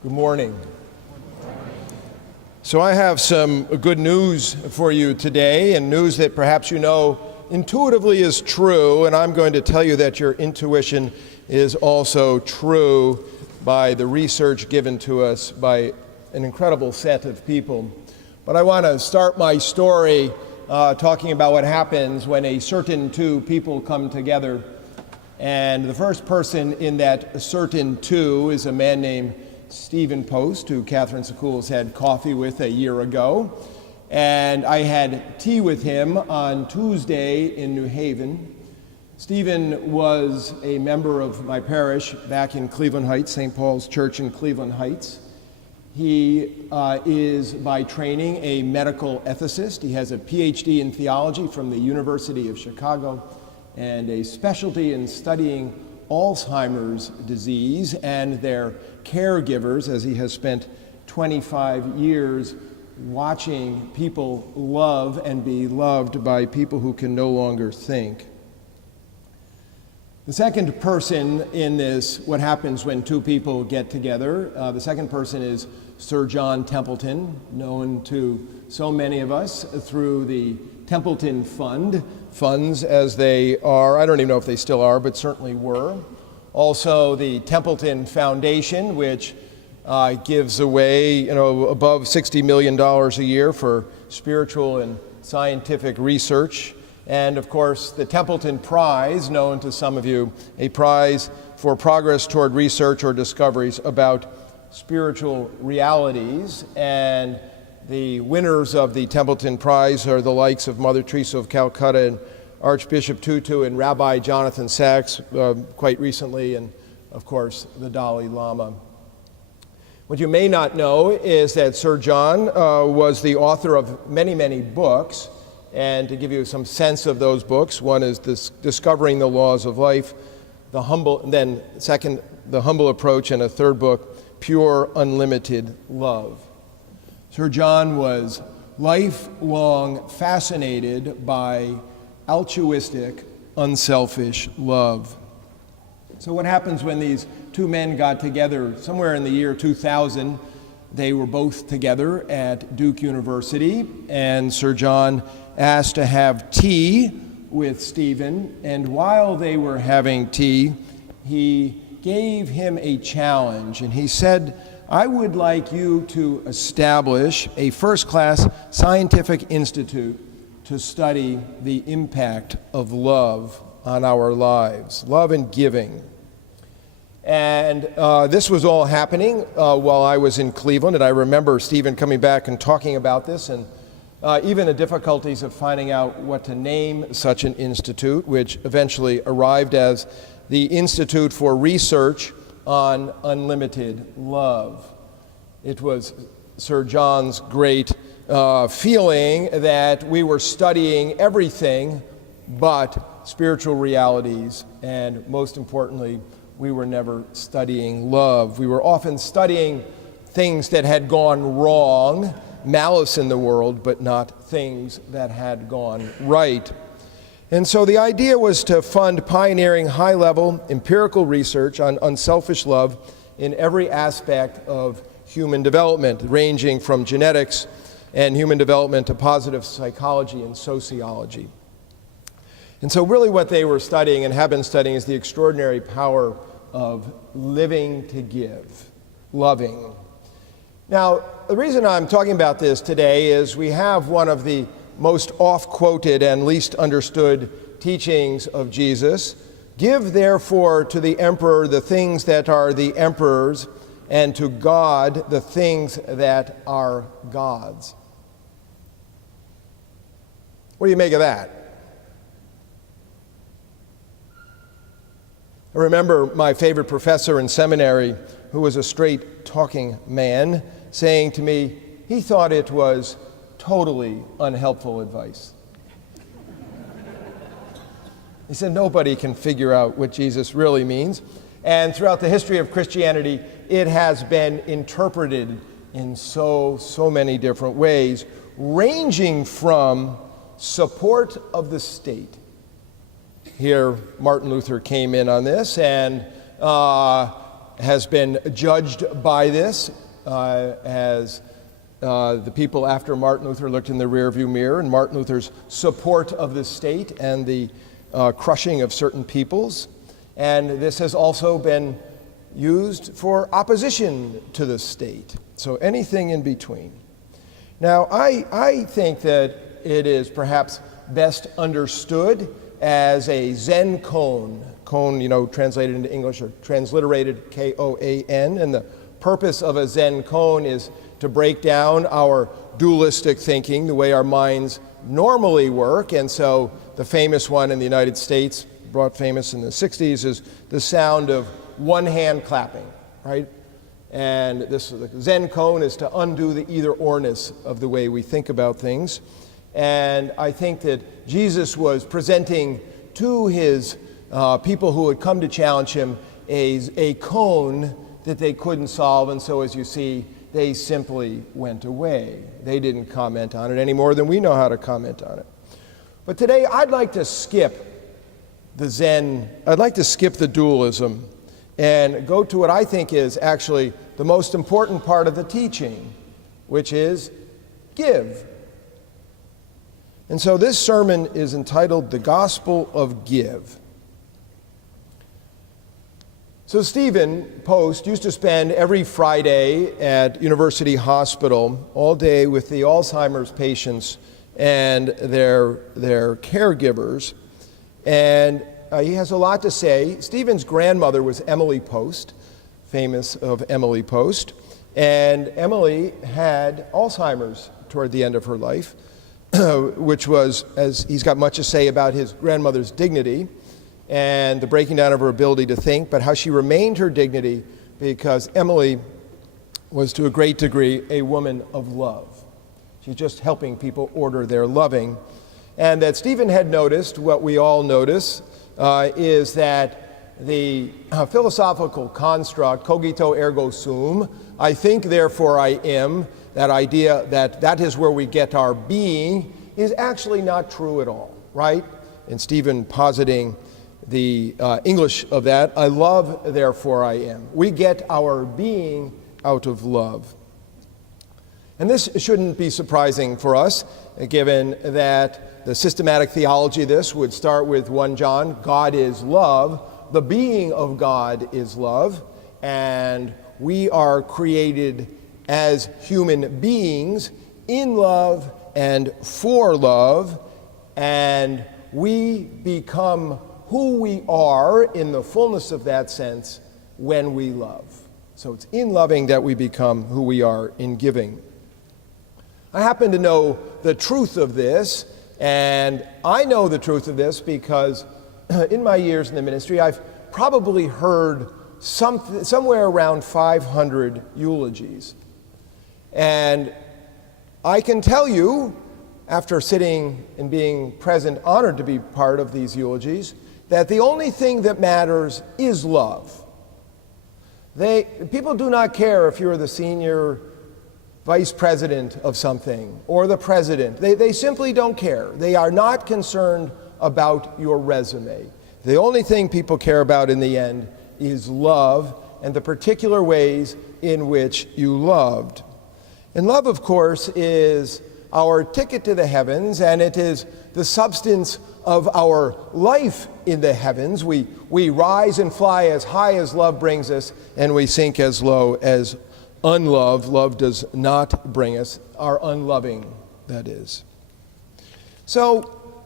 Good morning. So I have some good news for you today, and news that perhaps you know intuitively is true, and I'm going to tell you that your intuition is also true by the research given to us by an incredible set of people. But I want to start my story talking about what happens when a certain two people come together. And the first person in that certain two is a man named Stephen Post, who Catherine Sekuls had coffee with a year ago. And I had tea with him on Tuesday in New Haven. Stephen was a member of my parish back in Cleveland Heights, St. Paul's Church in Cleveland Heights. He is by training a medical ethicist. He has a PhD in theology from the University of Chicago and a specialty in studying Alzheimer's disease and their caregivers, as he has spent 25 years watching people love and be loved by people who can no longer think. The second person in this, what happens when two people get together, the second person is Sir John Templeton, known to so many of us through the Templeton funds as they are, I don't even know if they still are, but certainly were. Also the Templeton Foundation, which gives away above $60 million a year for spiritual and scientific research. And of course the Templeton Prize, known to some of you, a prize for progress toward research or discoveries about spiritual realities. And the winners of the Templeton Prize are the likes of Mother Teresa of Calcutta and Archbishop Tutu and Rabbi Jonathan Sachs quite recently, and of course the Dalai Lama. What you may not know is that Sir John was the author of many, many books, and to give you some sense of those books, one is Discovering the Laws of Life, The Humble Approach, and a third book, Pure Unlimited Love. Sir John was lifelong fascinated by altruistic, unselfish love. So what happens when these two men got together somewhere in the year 2000? They were both together at Duke University, and Sir John asked to have tea with Stephen, and while they were having tea, he gave him a challenge, and he said, I would like you to establish a first-class scientific institute to study the impact of love on our lives, love and giving. And this was all happening while I was in Cleveland, and I remember Stephen coming back and talking about this, and even the difficulties of finding out what to name such an institute, which eventually arrived as the Institute for Research on Unlimited Love. It was Sir John's great feeling that we were studying everything but spiritual realities, and most importantly, we were never studying love. We were often studying things that had gone wrong, malice in the world, but not things that had gone right. And so the idea was to fund pioneering high-level empirical research on unselfish love in every aspect of human development, ranging from genetics and human development to positive psychology and sociology. And so really what they were studying and have been studying is the extraordinary power of living to give, loving. Now, the reason I'm talking about this today is we have one of the most oft-quoted and least understood teachings of Jesus. Give therefore to the emperor the things that are the emperor's, and to God the things that are God's. What do you make of that? I remember my favorite professor in seminary, who was a straight talking man, saying to me he thought it was totally unhelpful advice. He said nobody can figure out what Jesus really means. And throughout the history of Christianity, it has been interpreted in so many different ways, ranging from support of the state. Here, Martin Luther came in on this, and has been judged by this as the people after Martin Luther looked in the rearview mirror, and Martin Luther's support of the state and the crushing of certain peoples. And this has also been used for opposition to the state. So anything in between. Now, I think that it is perhaps best understood as a Zen koan. Koan, translated into English or transliterated K-O-A-N. And the purpose of a Zen koan is to break down our dualistic thinking, the way our minds normally work. And so the famous one in the United States, brought famous in the 60s, is the sound of one hand clapping, right? And this the Zen koan is to undo the either-orness of the way we think about things. And I think that Jesus was presenting to his people who had come to challenge him a koan that they couldn't solve. And so, as you see, they simply went away. They didn't comment on it any more than we know how to comment on it. But today, I'd like to skip the Zen, I'd like to skip the dualism and go to what I think is actually the most important part of the teaching, which is give. And so this sermon is entitled The Gospel of Give. So Stephen Post used to spend every Friday at University Hospital all day with the Alzheimer's patients and their caregivers. And he has a lot to say. Stephen's grandmother was Emily Post, famous of Emily Post. And Emily had Alzheimer's toward the end of her life, which was, as he's got much to say about his grandmother's dignity and the breaking down of her ability to think, but how she remained her dignity because Emily was to a great degree a woman of love. She's just helping people order their loving. And that Stephen had noticed, what we all notice, is that the philosophical construct, cogito ergo sum, I think therefore I am, that idea that is where we get our being, is actually not true at all, right? And Stephen positing the English of that, I love, therefore I am. We get our being out of love. And this shouldn't be surprising for us, given that the systematic theology of this would start with 1 John, God is love, the being of God is love, and we are created as human beings in love and for love, and we become who we are in the fullness of that sense when we love. So it's in loving that we become who we are in giving. I happen to know the truth of this, and I know the truth of this because in my years in the ministry, I've probably heard somewhere around 500 eulogies. And I can tell you, after sitting and being present, honored to be part of these eulogies, that the only thing that matters is love. People do not care if you're the senior vice president of something or the president. They simply don't care. They are not concerned about your resume. The only thing people care about in the end is love and the particular ways in which you loved. And love, of course, is our ticket to the heavens, and it is the substance of our life in the heavens. We rise and fly as high as love brings us, and we sink as low as unloved. Love does not bring us, our unloving, that is. So,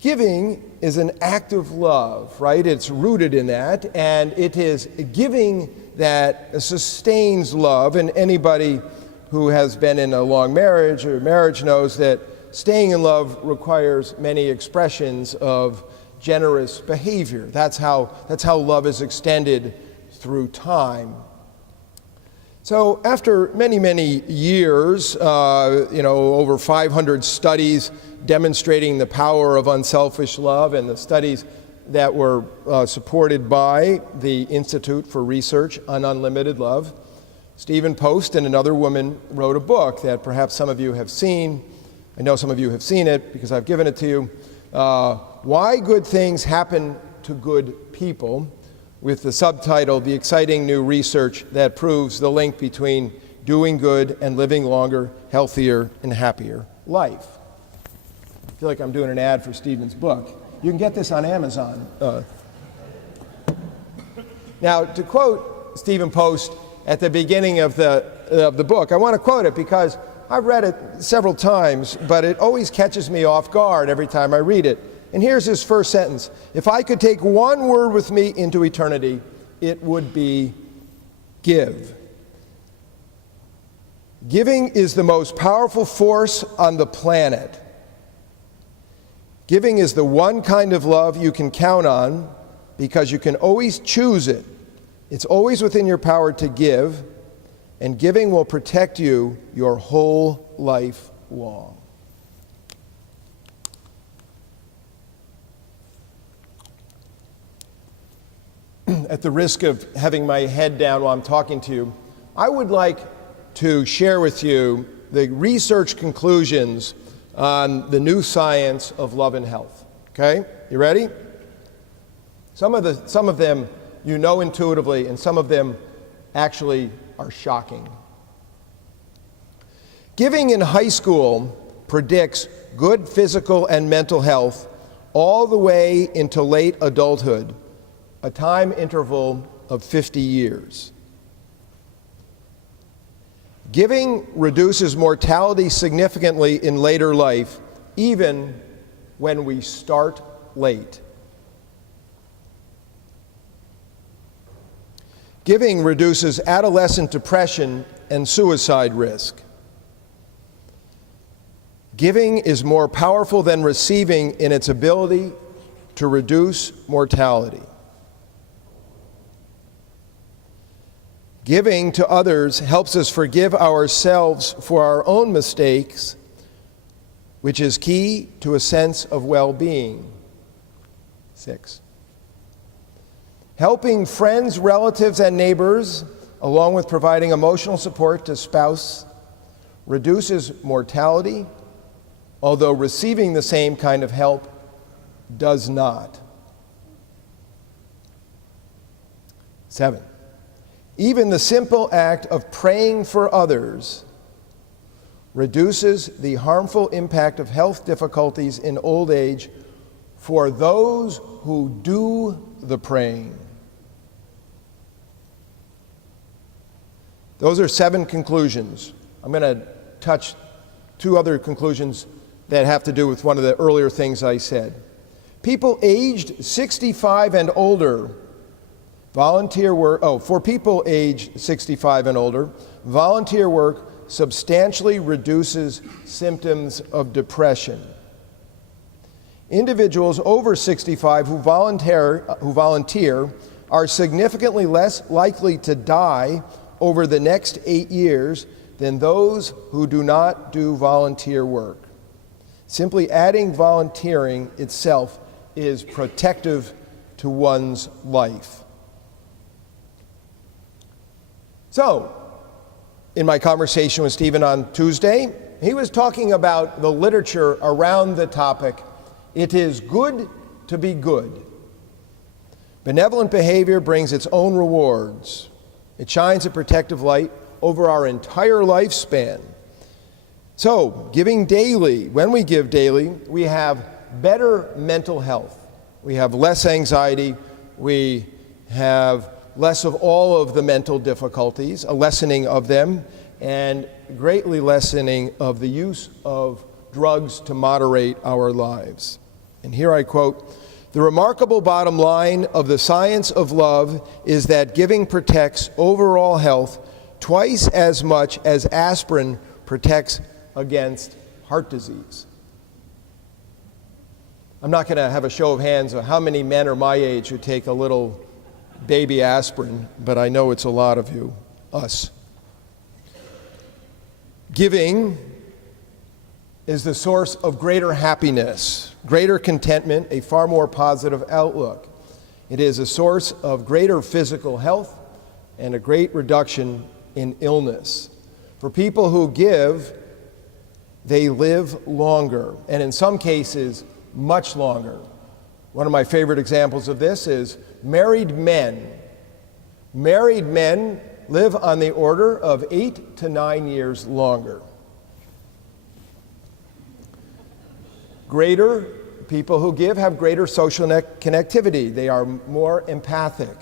giving is an act of love, right? It's rooted in that, and it is giving that sustains love, and anybody who has been in a long marriage or marriage knows that staying in love requires many expressions of generous behavior. That's how love is extended through time. So after many, many years, over 500 studies demonstrating the power of unselfish love, and the studies that were supported by the Institute for Research on Unlimited Love, Stephen Post and another woman wrote a book that perhaps some of you have seen. I know some of you have seen it because I've given it to you. Why Good Things Happen to Good People. with the subtitle, The Exciting New Research That Proves the Link Between Doing Good and Living Longer, Healthier, and Happier Life. I feel like I'm doing an ad for Stephen's book. You can get this on Amazon. Now, to quote Stephen Post at the beginning of the book, I want to quote it because I've read it several times, but it always catches me off guard every time I read it. And here's his first sentence. If I could take one word with me into eternity, it would be give. Giving is the most powerful force on the planet. Giving is the one kind of love you can count on because you can always choose it. It's always within your power to give, and giving will protect you your whole life long. At the risk of having my head down while I'm talking to you, I would like to share with you the research conclusions on the new science of love and health. Okay? You ready? Some of them you know intuitively, and some of them actually are shocking. Giving in high school predicts good physical and mental health all the way into late adulthood, a time interval of 50 years. Giving reduces mortality significantly in later life, even when we start late. Giving reduces adolescent depression and suicide risk. Giving is more powerful than receiving in its ability to reduce mortality. Giving to others helps us forgive ourselves for our own mistakes, which is key to a sense of well-being. 6. Helping friends, relatives, and neighbors, along with providing emotional support to spouse, reduces mortality, although receiving the same kind of help does not. 7. Even the simple act of praying for others reduces the harmful impact of health difficulties in old age for those who do the praying. Those are 7 conclusions. I'm going to touch 2 other conclusions that have to do with one of the earlier things I said. People aged 65 and older, for people aged 65 and older, volunteer work substantially reduces symptoms of depression. Individuals over 65 who volunteer are significantly less likely to die over the next 8 years than those who do not do volunteer work. Simply adding volunteering itself is protective to one's life. So, in my conversation with Stephen on Tuesday, he was talking about the literature around the topic, it is good to be good. Benevolent behavior brings its own rewards. It shines a protective light over our entire lifespan. So, giving daily, when we give daily, we have better mental health. We have less anxiety. We have less of all of the mental difficulties, a lessening of them, and greatly lessening of the use of drugs to moderate our lives. And here I quote, "The remarkable bottom line of the science of love is that giving protects overall health twice as much as aspirin protects against heart disease." I'm not going to have a show of hands of how many men are my age who take a little baby aspirin, but I know it's a lot of you, us. Giving is the source of greater happiness, greater contentment, a far more positive outlook. It is a source of greater physical health and a great reduction in illness. For people who give, they live longer, and in some cases, much longer. One of my favorite examples of this is married men. Married men live on the order of 8 to 9 years longer. People who give have greater social connectivity. They are more empathic.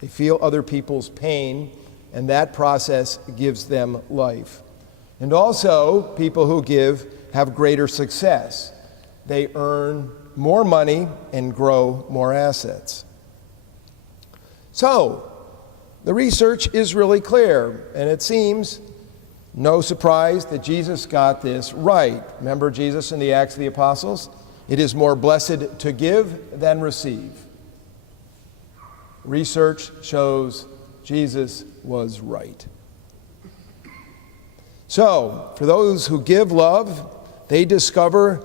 They feel other people's pain, and that process gives them life. And also, people who give have greater success. They earn more money and grow more assets. So, the research is really clear, and it seems no surprise that Jesus got this right. Remember Jesus in the Acts of the Apostles? It is more blessed to give than receive. Research shows Jesus was right. So, for those who give love, they discover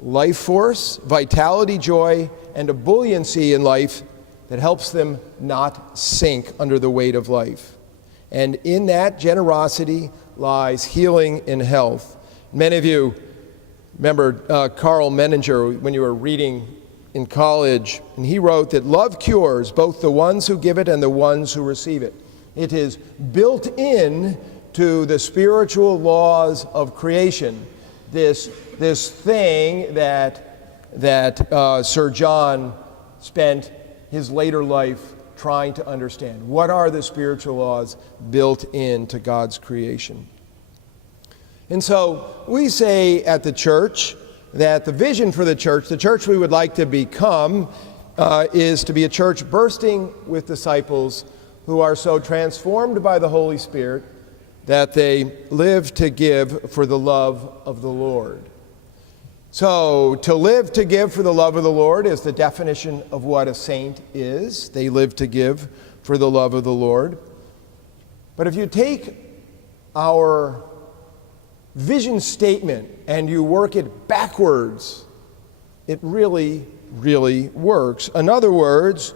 life force, vitality, joy, and a buoyancy in life that helps them not sink under the weight of life. And in that generosity lies healing and health. Many of you remember Carl Menninger when you were reading in college, and he wrote that love cures both the ones who give it and the ones who receive it. It is built in to the spiritual laws of creation, this thing that Sir John spent his later life trying to understand. What are the spiritual laws built into God's creation? And so we say at the church that the vision for the church we would like to become, is to be a church bursting with disciples who are so transformed by the Holy Spirit that they live to give for the love of the Lord. So, to live to give for the love of the Lord is the definition of what a saint is. They live to give for the love of the Lord. But if you take our vision statement and you work it backwards, it really, really works. In other words,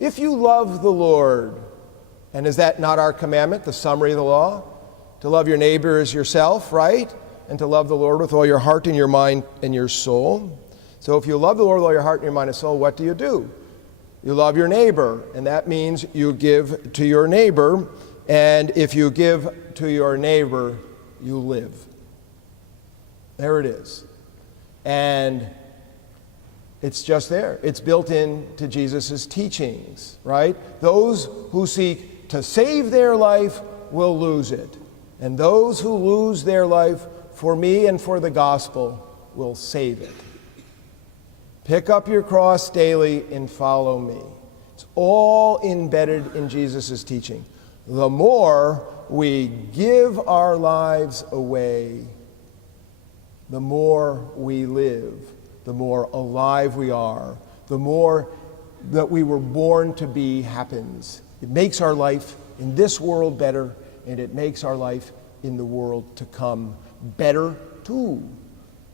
if you love the Lord, and is that not our commandment, the summary of the law? To love your neighbor as yourself, right? And to love the Lord with all your heart and your mind and your soul. So if you love the Lord with all your heart and your mind and soul, what do? You love your neighbor, and that means you give to your neighbor, and if you give to your neighbor, you live. There it is. And it's just there. It's built into Jesus' teachings, right? Those who seek to save their life will lose it. And those who lose their life for me and for the gospel will save it. Pick up your cross daily and follow me. It's all embedded in Jesus' teaching. The more we give our lives away, the more we live, the more alive we are, the more that we were born to be happens. It makes our life in this world better, and it makes our life in the world to come better too.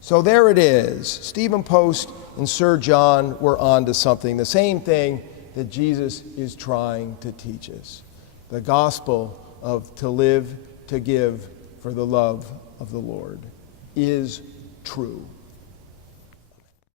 So there it is. Stephen Post and Sir John were on to something, the same thing that Jesus is trying to teach us. The gospel of to live, to give for the love of the Lord is true.